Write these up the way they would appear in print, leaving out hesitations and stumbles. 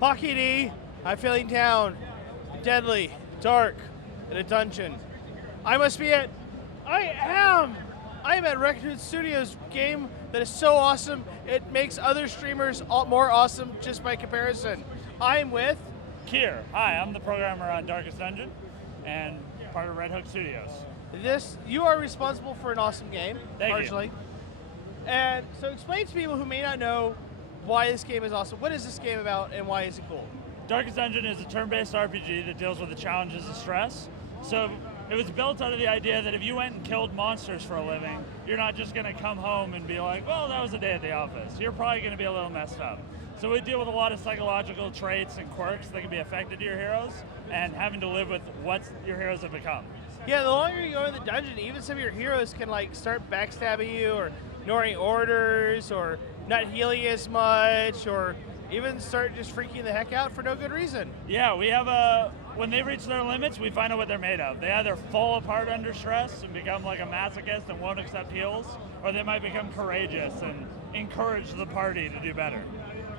Pocky D, I'm feeling down, deadly, dark, in a dungeon. I must be at. I am at Raccoon Studios game that is so awesome it makes other streamers more awesome just by comparison. I'm with. Kier. Hi, I'm the programmer on Darkest Dungeon and part of Red Hook Studios. You are responsible for an awesome game, Thank partially. you. And so explain to people who may not know why this game is awesome. What is this game about and why is it cool? Darkest Dungeon is a turn-based RPG that deals with the challenges of stress. So it was built out of the idea that if you went and killed monsters for a living, you're not just going to come home and be like, well, that was a day at the office. You're probably going to be a little messed up. So we deal with a lot of psychological traits and quirks that can be affected to your heroes and having to live with what your heroes have become. Yeah, the longer you go in the dungeon, even some of your heroes can start backstabbing you or ignoring orders or not healing as much or even start just freaking the heck out for no good reason. Yeah, we have when they reach their limits, we find out what they're made of. They either fall apart under stress and become like a masochist and won't accept heals, or they might become courageous and encourage the party to do better.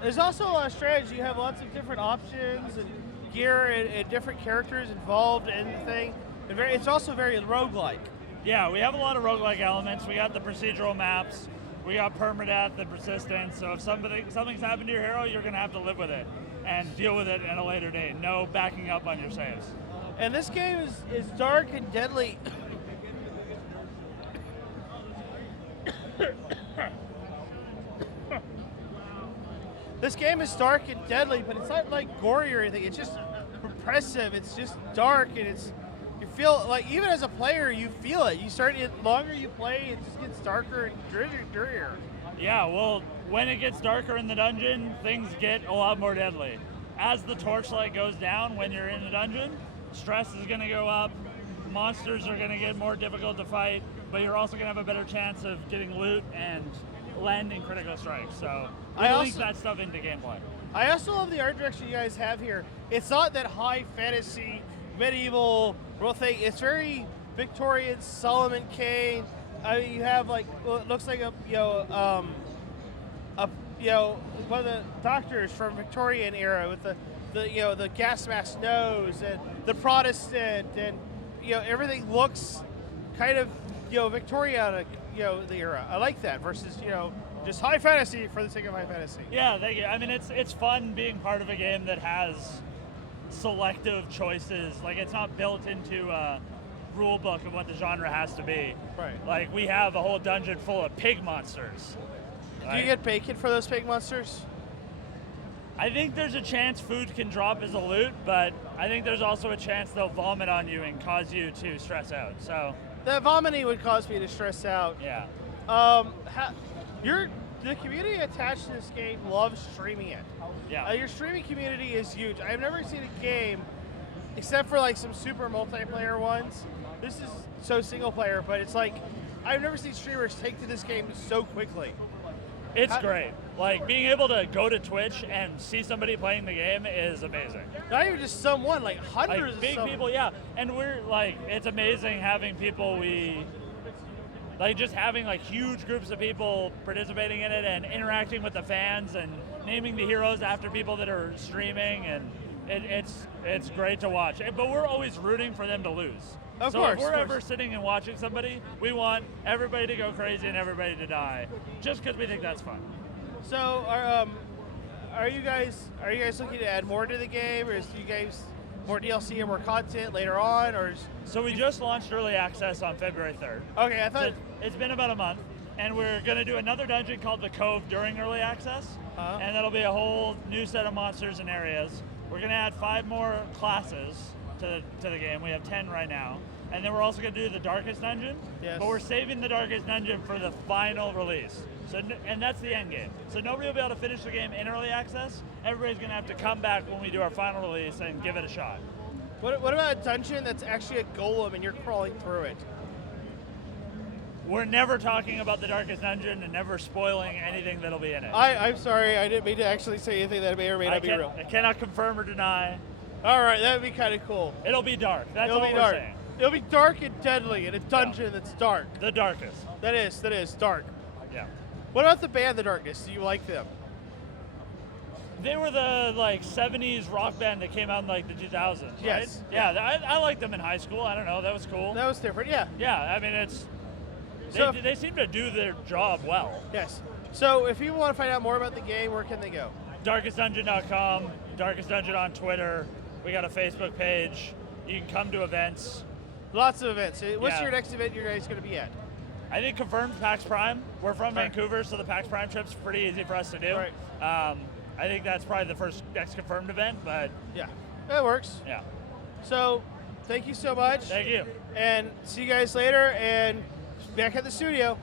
There's also a strategy. You have lots of different options and gear and different characters involved in the thing. And it's also very roguelike. Yeah, we have a lot of roguelike elements. We got the procedural maps. We got permadeath and persistence. So if something's happened to your hero, you're going to have to live with it and deal with it at a later date. No backing up on your saves. And this game is dark and deadly. This game is dark and deadly, but it's not like gory or anything. It's just repressive. It's just dark, and you feel like even as a player, you feel it. The longer you play, it just gets darker and drearier. Yeah, well, when it gets darker in the dungeon, things get a lot more deadly. As the torchlight goes down when you're in the dungeon, stress is going to go up, monsters are going to get more difficult to fight, but you're also going to have a better chance of getting loot and landing critical strikes. So we link that stuff into gameplay. I also love the art direction you guys have here. It's not that high fantasy, medieval real thing. It's very Victorian, Solomon Kane. I mean, you have it looks like one of the doctors from Victorian era with the gas mask nose and the Protestant and everything looks kind of Victorian the era. I like that versus just high fantasy for the sake of high fantasy. Yeah, thank you. I mean, it's fun being part of a game that has selective choices. Like, it's not built into a rule book of what the genre has to be. Right. Like, we have a whole dungeon full of pig monsters. Right? Do you get bacon for those pig monsters? I think there's a chance food can drop as a loot, but I think there's also a chance they'll vomit on you and cause you to stress out. So the vomiting would cause me to stress out. Yeah. The community attached to this game loves streaming it. Yeah. Your streaming community is huge. I've never seen a game, except for some super multiplayer ones. This is so single player, but it's I've never seen streamers take to this game so quickly. It's great. Like, being able to go to Twitch and see somebody playing the game is amazing. Not even just someone, hundreds of big people, yeah. And we're it's amazing having people just having huge groups of people participating in it and interacting with the fans and naming the heroes after people that are streaming, and it's great to watch. But we're always rooting for them to lose. Of so course, if we're ever sitting and watching somebody, we want everybody to go crazy and everybody to die, just because we think that's fun. So are you guys looking to add more to the game, or is you guys more DLC or more content later on, or? So we just launched early access on February 3rd. Okay, I thought it's been about a month, and we're going to do another dungeon called the Cove during early access, and that'll be a whole new set of monsters and areas. We're going to add 5 more classes to the game. We have 10 right now, and then we're also going to do the Darkest Dungeon. Yes. But we're saving the Darkest Dungeon for the final release. So, and that's the end game. So nobody will be able to finish the game in early access. Everybody's going to have to come back when we do our final release and give it a shot. What about a dungeon that's actually a golem and you're crawling through it? We're never talking about the Darkest Dungeon and never spoiling anything that'll be in it. I'm sorry, I didn't mean to actually say anything that may or may not be real. I cannot confirm or deny. All right, that would be kind of cool. It'll be dark. That's It'll all be we're dark. saying. It'll be dark and deadly in a dungeon that's dark. The darkest. That is dark. Yeah. What about the band The Darkness? Do you like them? They were the like 70s rock band that came out in like the 2000s, right? Yes. Yeah, I liked them in high school. I don't know, that was cool. That was different, yeah. Yeah, I mean it's So- they seem to do their job well. Yes. So if people want to find out more about the game, where can they go? DarkestDungeon.com, Darkest Dungeon on Twitter. We got a Facebook page. You can come to events. Lots of events. What's Yeah. your next event you're guys going to be at? I think confirmed PAX Prime. We're from Right. Vancouver, so the PAX Prime trip's pretty easy for us to do. Right. I think that's probably the next confirmed event, but Yeah. That works. yeah. So thank you so much. Thank you. And see you guys later and back at the studio.